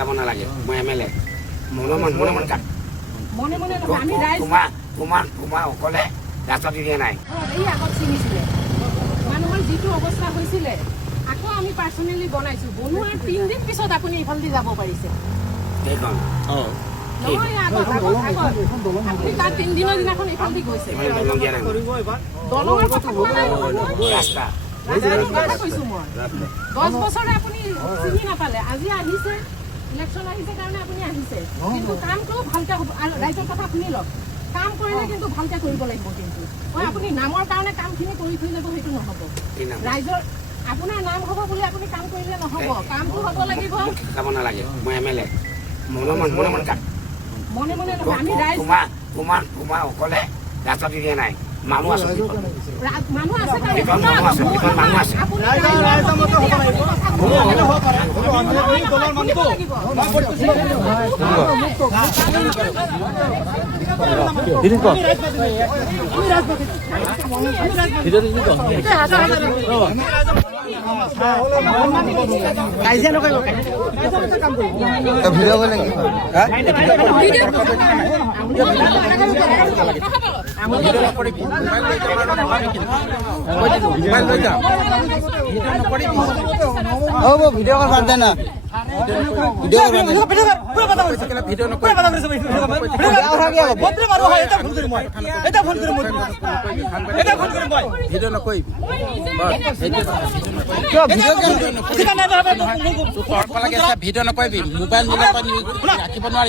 খাব নালাগে মই এমএলএ মনে মনে কাট মনে মনে আমি ৰাইজ তোমাৰ অকলে ৰাস্তা দিয়া নাই এই আগত চিনিছিলে মানুহৰ যিটো অৱস্থা হৈছিলে আকৌ আমি পাৰ্চনেলি বনাইছো বনোৱাৰ 3 দিন পিছত আপুনি ইফালদি যাব পাৰিছে দেখোন নহয় আগত আপুনি তাৰ 3 দিনৰ দিনাখন ইফালদি গৈছে দলঙৰ কথা কোৱা নাই ৰাস্তা কথা কৈছো মই 10 বছৰে আপুনি চিনি নাপালে আজি আহিছে ইলেকশ্যন আহিছে কাৰণে আপুনি আহিছে কিন্তু কামটো ভালকে হ'ব আৰু ৰাইজৰ কথা শুনি লওক কাম কৰিলে কিন্তু ভালকে কৰিব লাগিব কিন্তু মই আপুনি নামৰ কাৰণে কামখিনি কৰি থৈ যাব সেইটো নহ'ব ৰাইজৰ আপোনাৰ নাম হ'ব বুলি আপুনি কাম কৰিলে নহ'ব কামটো হ'ব লাগিব খাব নালাগে মই এমএলএ মনে মনে কাট মনে মনে নহয় আমি ৰাইজ তোমাৰ অকলে ৰাস্তা দিয়া নাই মানুহ আছে মানুহ আছে মানুহ আছে আপুনি কাজিয়া নকৰিব ভিডিঅ' কৰি লাগি হ'ব ভিডিঅ' কল বাদ দে না ভিডিঅ' নকৰিবি মোবাইল ৰাখিব নোৱাৰি